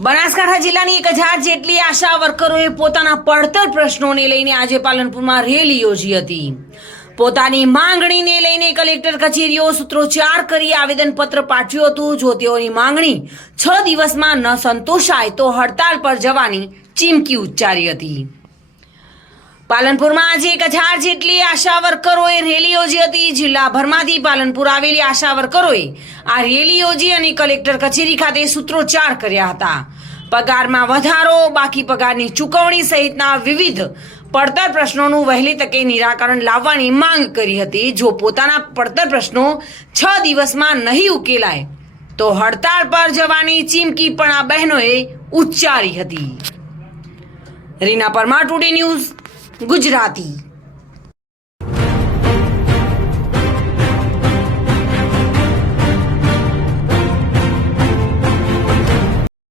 બનાસકાંઠા જિલ્લાની એક હજાર જેટલી આશા વર્કરોએ પોતાના પડતર પ્રશ્નોને લઈને આજે પાલનપુરમાં રેલી યોજી હતી. પોતાની માંગણીને લઈને કલેક્ટર કચેરીઓ સૂત્રોચ્ચાર કરી આવેદનપત્ર પાઠવ્યું હતું. જો તેઓની માંગણી છ દિવસમાં ન સંતોષાય તો હડતાલ પર જવાની ચીમકી ઉચ્ચારી હતી. પાલનપુરમાં આજે એક હજાર જેટલી આશા વર્કરોએ રેલી યોજી હતી. જિલ્લાભરમાંથી પાલનપુર આવેલી આશા વર્કરોએ આ રેલી યોજી અને કલેક્ટર કચેરી ખાતે સૂત્રોચ્ચાર કર્યા હતા. પગારમાં વધારો, બાકી પગારની ચૂકવણી સહિતના વિવિધ પડતર પ્રશ્નોનું વહેલી તકે નિરાકરણ લાવવાની માંગ કરી હતી. જો પોતાના પડતર પ્રશ્નો છ દિવસમાં નહીં ઉકેલાય, તો હડતાળ પર જવાની ચીમકી પણ આ બહેનોએ ઉચ્ચારી હતી. Reena Parmar today news Gujarati.